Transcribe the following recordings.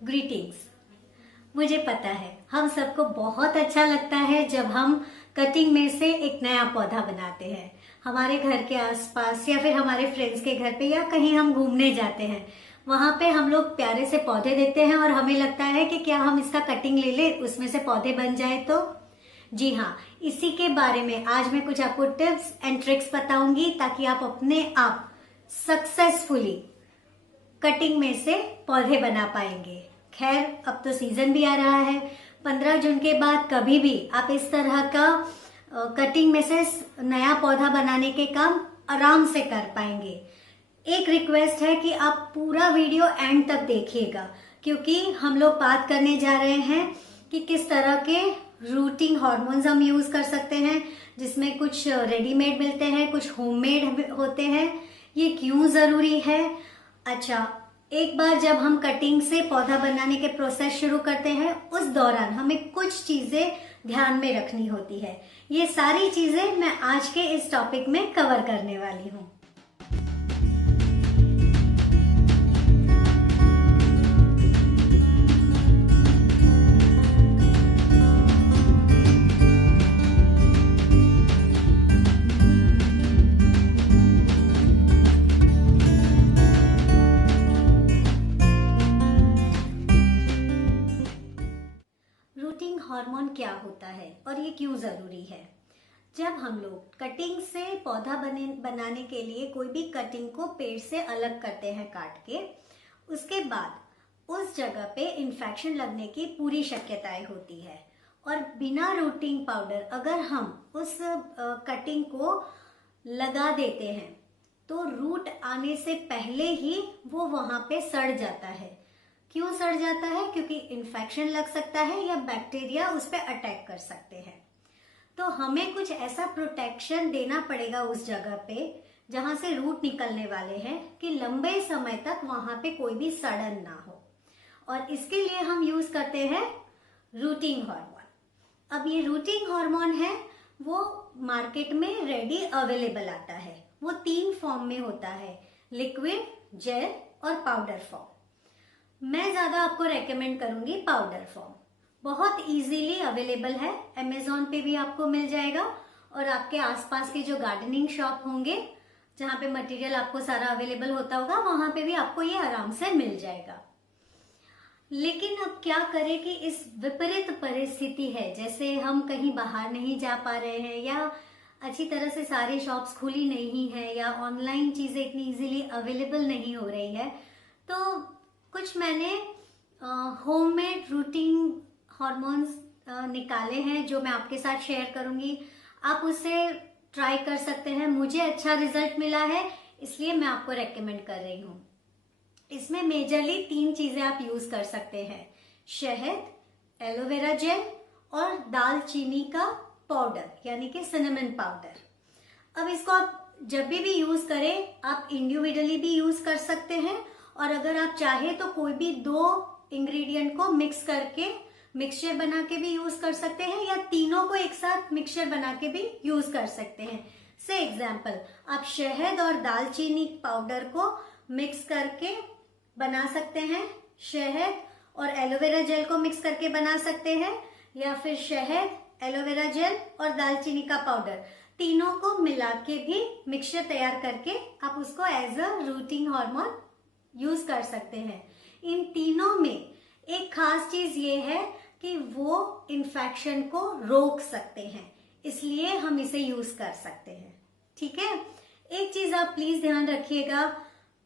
Greetings. मुझे पता है हम सबको बहुत अच्छा लगता है जब हम कटिंग में से एक नया पौधा बनाते हैं। हमारे घर के आसपास या फिर हमारे फ्रेंड्स के घर पे या कहीं हम घूमने जाते हैं, वहां पे हम लोग प्यारे से पौधे देते हैं और हमें लगता है कि क्या हम इसका कटिंग ले ले, उसमें से पौधे बन जाए तो। जी हाँ, इसी के बारे में आज मैं कुछ आपको टिप्स एंड ट्रिक्स बताऊंगी ताकि आप अपने आप सक्सेसफुली कटिंग में से पौधे बना पाएंगे। खैर, अब तो सीजन भी आ रहा है। 15 जून के बाद कभी भी आप इस तरह का कटिंग में से नया पौधा बनाने के काम आराम से कर पाएंगे। एक रिक्वेस्ट है कि आप पूरा वीडियो एंड तक देखिएगा, क्योंकि हम लोग बात करने जा रहे हैं कि किस तरह के रूटिंग हार्मोन्स हम यूज कर सकते हैं, जिसमें कुछ रेडीमेड मिलते हैं, कुछ होममेड होते हैं। ये क्यों जरूरी है? अच्छा, एक बार जब हम कटिंग से पौधा बनाने के प्रोसेस शुरू करते हैं, उस दौरान हमें कुछ चीजें ध्यान में रखनी होती है। ये सारी चीजें मैं आज के इस टॉपिक में कवर करने वाली हूँ। रूटिंग हार्मोन क्या होता है और ये क्यों जरूरी है? जब हम लोग कटिंग से पौधा बनाने के लिए कोई भी कटिंग को पेड़ से अलग करते हैं काट के, उसके बाद उस जगह पे इन्फेक्शन लगने की पूरी शक्यताएं होती है। और बिना रूटिंग पाउडर अगर हम उस कटिंग को लगा देते हैं तो रूट आने से पहले ही वो वहां पे सड़ जाता है। क्यों सड़ जाता है? क्योंकि इन्फेक्शन लग सकता है या बैक्टीरिया उस पर अटैक कर सकते हैं। तो हमें कुछ ऐसा प्रोटेक्शन देना पड़ेगा उस जगह पे जहां से रूट निकलने वाले हैं कि लंबे समय तक वहां पे कोई भी सड़न ना हो। और इसके लिए हम यूज करते हैं रूटिंग हार्मोन। अब ये रूटिंग हार्मोन है, वो मार्केट में रेडी अवेलेबल आता है। वो 3 फॉर्म में होता है, लिक्विड, जेल और पाउडर फॉर्म। मैं ज्यादा आपको रेकमेंड करूंगी पाउडर फॉर्म। बहुत इजीली अवेलेबल है, अमेजोन पे भी आपको मिल जाएगा और आपके आसपास के जो गार्डनिंग शॉप होंगे जहां पे मटेरियल आपको सारा अवेलेबल होता होगा, वहां पे भी आपको ये आराम से मिल जाएगा। लेकिन अब क्या करें कि इस विपरीत परिस्थिति है, जैसे हम कहीं बाहर नहीं जा पा रहे हैं या अच्छी तरह से सारी शॉप्स खुली नहीं है या ऑनलाइन चीजें इतनी इजीली अवेलेबल नहीं हो रही है, तो कुछ मैंने होममेड रूटिंग हार्मोन्स निकाले हैं जो मैं आपके साथ शेयर करूंगी। आप उसे ट्राई कर सकते हैं। मुझे अच्छा रिजल्ट मिला है, इसलिए मैं आपको रेकमेंड कर रही हूँ। इसमें मेजरली 3 चीजें आप यूज कर सकते हैं, शहद, एलोवेरा जेल और दालचीनी का पाउडर यानी कि सिनेमन पाउडर। अब इसको आप जब भी यूज करें, आप इंडिविजुअली भी यूज कर सकते हैं और अगर आप चाहे तो कोई भी 2 इंग्रेडिएंट को मिक्स करके मिक्सचर बना के भी यूज कर सकते हैं या तीनों को एक साथ मिक्सचर बना के भी यूज कर सकते हैं। से एग्जाम्पल, आप शहद और दालचीनी पाउडर को मिक्स करके बना सकते हैं, शहद और एलोवेरा जेल को मिक्स करके बना सकते हैं, या फिर शहद, एलोवेरा जेल और दालचीनी का पाउडर तीनों को मिला के भी मिक्सचर तैयार करके आप उसको as a rooting hormone use कर सकते हैं। इन तीनों में एक खास चीज ये है कि वो इन्फेक्शन को रोक सकते हैं, इसलिए हम इसे यूज कर सकते हैं। ठीक है, एक चीज आप प्लीज ध्यान रखिएगा,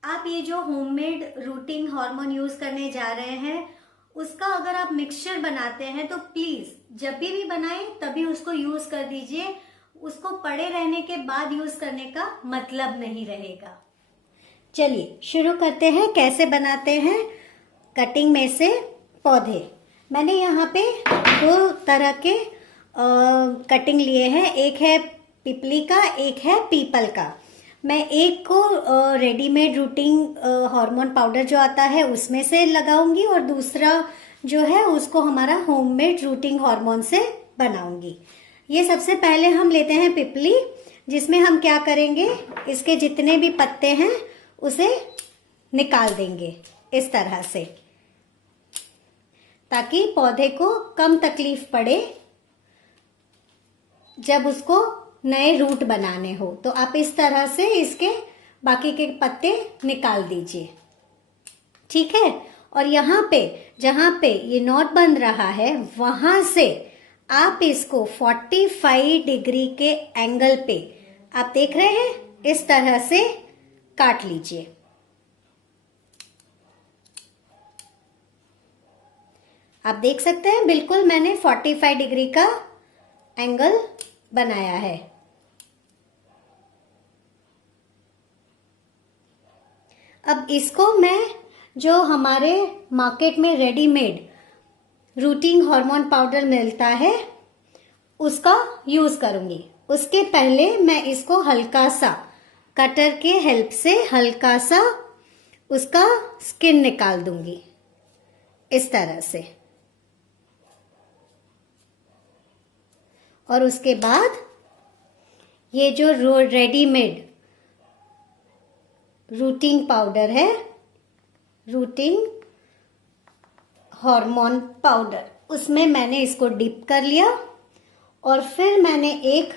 आप ये जो होममेड रूटिंग हार्मोन यूज करने जा रहे हैं, उसका अगर आप मिक्सचर बनाते हैं तो प्लीज जब भी बनाएं तभी उसको यूज कर दीजिए। उसको पड़े रहने के बाद यूज करने का मतलब नहीं रहेगा। चलिए शुरू करते हैं, कैसे बनाते हैं कटिंग में से पौधे। मैंने यहाँ पे 2 तरह के कटिंग लिए हैं, एक है पिपली का, एक है पीपल का। मैं एक को रेडीमेड रूटिंग हार्मोन पाउडर जो आता है उसमें से लगाऊंगी और दूसरा जो है उसको हमारा होममेड रूटिंग हार्मोन से बनाऊंगी। ये सबसे पहले हम लेते हैं पिपली, जिसमें हम क्या करेंगे, इसके जितने भी पत्ते हैं उसे निकाल देंगे इस तरह से। ताकि पौधे को कम तकलीफ पड़े जब उसको नए रूट बनाने हो। तो आप इस तरह से इसके बाकी के पत्ते निकाल दीजिए, ठीक है। और यहाँ पे जहाँ पे ये नॉट बन रहा है वहां से आप इसको 45 डिग्री के एंगल पे, आप देख रहे हैं, इस तरह से काट लीजिए। आप देख सकते हैं बिल्कुल मैंने 45 डिग्री का एंगल बनाया है। अब इसको मैं जो हमारे मार्केट में रेडीमेड रूटिंग हार्मोन पाउडर मिलता है उसका यूज करूंगी। उसके पहले मैं इसको हल्का सा कटर के हेल्प से हल्का सा उसका स्किन निकाल दूंगी, इस तरह से। और उसके बाद ये जो रेडीमेड रूटिंग पाउडर है, रूटिंग हार्मोन पाउडर, उसमें मैंने इसको डिप कर लिया। और फिर मैंने एक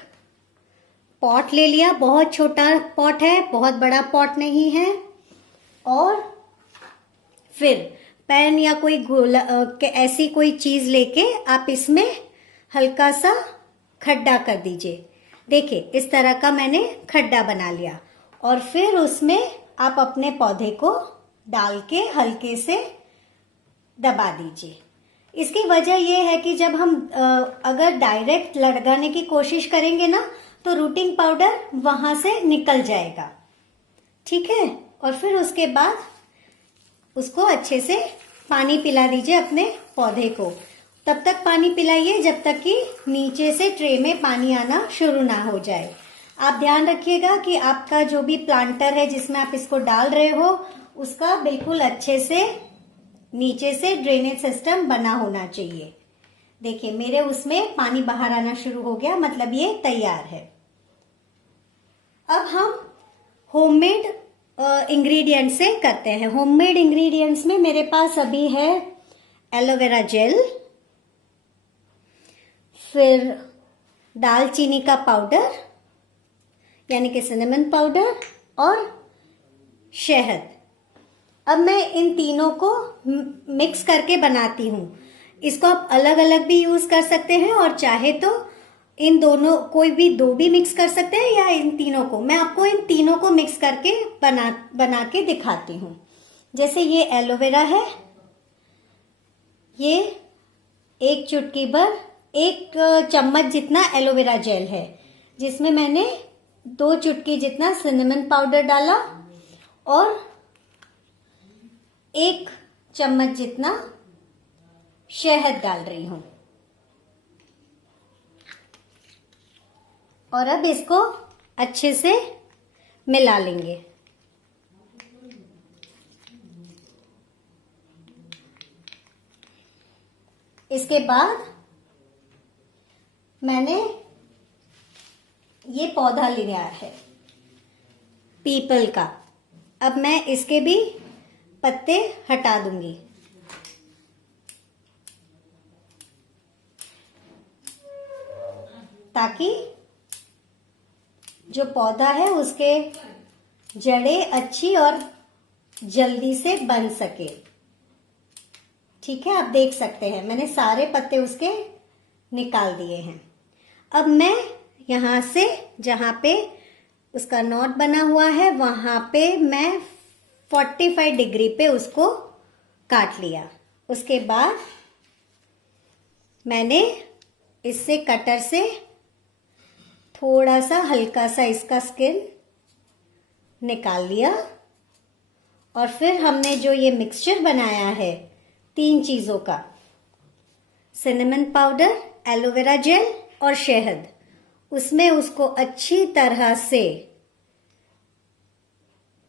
पॉट ले लिया, बहुत छोटा पॉट है, बहुत बड़ा पॉट नहीं है। और फिर पैन या कोई गोला ऐसी कोई चीज लेके आप इसमें हल्का सा खड्डा कर दीजिए। देखिए इस तरह का मैंने खड्डा बना लिया। और फिर उसमें आप अपने पौधे को डाल के हल्के से दबा दीजिए। इसकी वजह यह है कि जब हम अगर डायरेक्ट लगाने की कोशिश करेंगे ना तो रूटिंग पाउडर वहां से निकल जाएगा, ठीक है। और फिर उसके बाद उसको अच्छे से पानी पिला दीजिए अपने पौधे को। तब तक पानी पिलाइए जब तक कि नीचे से ट्रे में पानी आना शुरू ना हो जाए। आप ध्यान रखिएगा कि आपका जो भी प्लांटर है जिसमें आप इसको डाल रहे हो उसका बिल्कुल अच्छे से नीचे से ड्रेनेज सिस्टम बना होना चाहिए। देखिए मेरे उसमें पानी बाहर आना शुरू हो गया, मतलब ये तैयार है। अब हम होममेड इंग्रेडिएंट से करते हैं। होममेड इंग्रेडिएंट्स में मेरे पास अभी है एलोवेरा जेल, फिर दालचीनी का पाउडर यानी कि सिनेमन पाउडर, और शहद। अब मैं इन तीनों को मिक्स करके बनाती हूँ। इसको आप अलग अलग भी यूज कर सकते हैं और चाहे तो इन दोनों कोई भी दो भी मिक्स कर सकते हैं, या इन तीनों को। मैं आपको इन तीनों को मिक्स करके बना के दिखाती हूँ। जैसे ये एलोवेरा है, ये एक चुटकी भर, एक चम्मच जितना एलोवेरा जेल है, जिसमें मैंने 2 चुटकी जितना सिनेमन पाउडर डाला और 1 चम्मच जितना शहद डाल रही हूं। और अब इसको अच्छे से मिला लेंगे। इसके बाद मैंने ये पौधा लिया है पीपल का। अब मैं इसके भी पत्ते हटा दूंगी। ताकि जो पौधा है उसके जड़ें अच्छी और जल्दी से बन सके, ठीक है। आप देख सकते हैं मैंने सारे पत्ते उसके निकाल दिए हैं। अब मैं यहाँ से जहाँ पे उसका नॉट बना हुआ है वहां पे मैं 45 डिग्री पे उसको काट लिया। उसके बाद मैंने इससे कटर से थोड़ा सा हल्का सा इसका स्किन निकाल लिया। और फिर हमने जो ये मिक्सचर बनाया है 3 चीजों का, सिनेमन पाउडर, एलोवेरा जेल और शहद, उसमें उसको अच्छी तरह से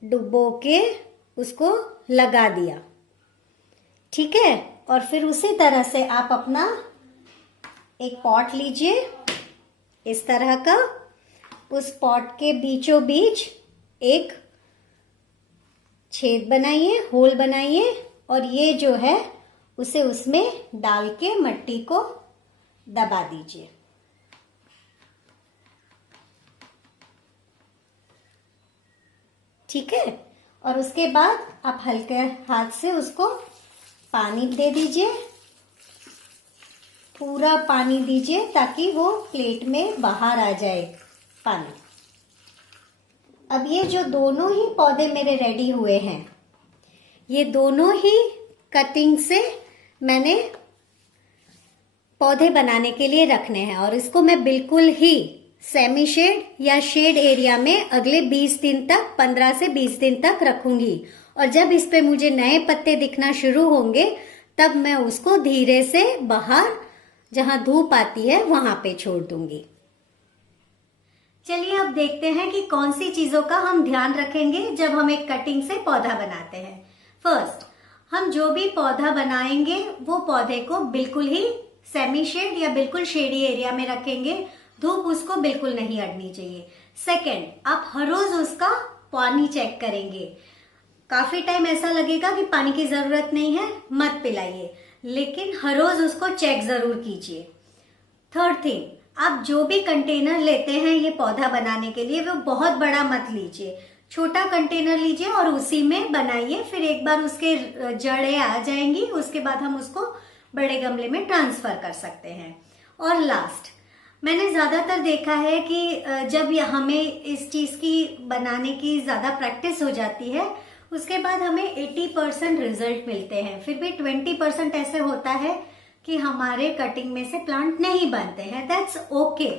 डुबो के उसको लगा दिया, ठीक है। और फिर उसी तरह से आप अपना एक पॉट लीजिए इस तरह का। उस पॉट के बीचों बीच एक छेद बनाइए, होल बनाइए, और ये जो है उसे उसमें डाल के मट्टी को दबा दीजिए। ठीक है, और उसके बाद आप हल्के हाथ से उसको पानी दे दीजिए, पूरा पानी दीजिए ताकि वो प्लेट में बाहर आ जाए पानी। अब ये जो दोनों ही पौधे मेरे रेडी हुए हैं, ये दोनों ही कटिंग से मैंने पौधे बनाने के लिए रखने हैं, और इसको मैं बिल्कुल ही सेमी शेड या शेड एरिया में अगले 20 दिन तक, 15 से 20 दिन तक रखूंगी। और जब इस पे मुझे नए पत्ते दिखना शुरू होंगे तब मैं उसको धीरे से बाहर, जहां धूप आती है, वहां पे छोड़ दूंगी। चलिए अब देखते हैं कि कौन सी चीजों का हम ध्यान रखेंगे जब हम एक कटिंग से पौधा बनाते हैं। फर्स्ट, हम जो भी पौधा बनाएंगे वो पौधे को बिल्कुल ही सेमी शेड या बिल्कुल शेडी एरिया में रखेंगे, धूप उसको बिल्कुल नहीं अड़नी चाहिए। सेकेंड, आप हर रोज उसका पानी चेक करेंगे। काफी टाइम ऐसा लगेगा कि पानी की जरूरत नहीं है, मत पिलाइए, लेकिन हर रोज उसको चेक जरूर कीजिए। थर्ड थिंग, आप जो भी कंटेनर लेते हैं ये पौधा बनाने के लिए, वो बहुत बड़ा मत लीजिए, छोटा कंटेनर लीजिए और उसी में बनाइए। फिर एक बार उसके जड़ें आ जाएंगी, उसके बाद हम उसको बड़े गमले में ट्रांसफर कर सकते हैं। और लास्ट, मैंने ज्यादातर देखा है कि जब हमें इस चीज की बनाने की ज्यादा प्रैक्टिस हो जाती है, उसके बाद हमें 80% रिजल्ट मिलते हैं। फिर भी 20% ऐसे होता है कि हमारे कटिंग में से प्लांट नहीं बनते हैं। दैट्स ओके,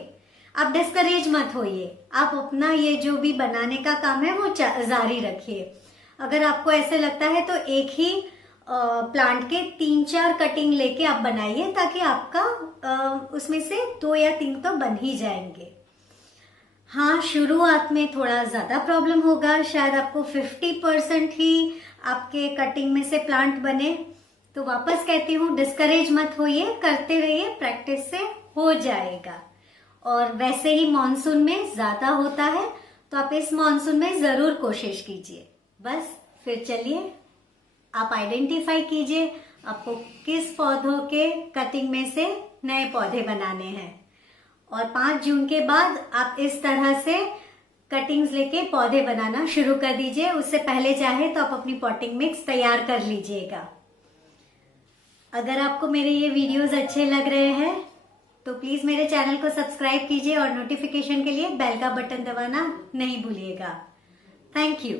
आप डिस्करेज मत होइए, आप अपना ये जो भी बनाने का काम है वो जारी रखिए। अगर आपको ऐसे लगता है तो एक ही प्लांट के 3-4 कटिंग लेके आप बनाइए, ताकि आपका उसमें से 2 या 3 तो बन ही जाएंगे। हाँ, शुरुआत में थोड़ा ज्यादा प्रॉब्लम होगा, शायद आपको 50% ही आपके कटिंग में से प्लांट बने। तो वापस कहती हूँ, डिस्करेज मत होइए, करते रहिए, प्रैक्टिस से हो जाएगा। और वैसे ही मॉनसून में ज्यादा होता है, तो आप इस मॉनसून में जरूर कोशिश कीजिए। बस फिर चलिए आप आइडेंटिफाई कीजिए आपको किस पौधों के कटिंग में से नए पौधे बनाने हैं, और 5 जून के बाद आप इस तरह से कटिंग्स लेके पौधे बनाना शुरू कर दीजिए। उससे पहले चाहे तो आप अपनी पॉटिंग मिक्स तैयार कर लीजिएगा। अगर आपको मेरे ये वीडियोस अच्छे लग रहे हैं तो प्लीज मेरे चैनल को सब्सक्राइब कीजिए और नोटिफिकेशन के लिए बेल का बटन दबाना नहीं भूलिएगा। Thank you.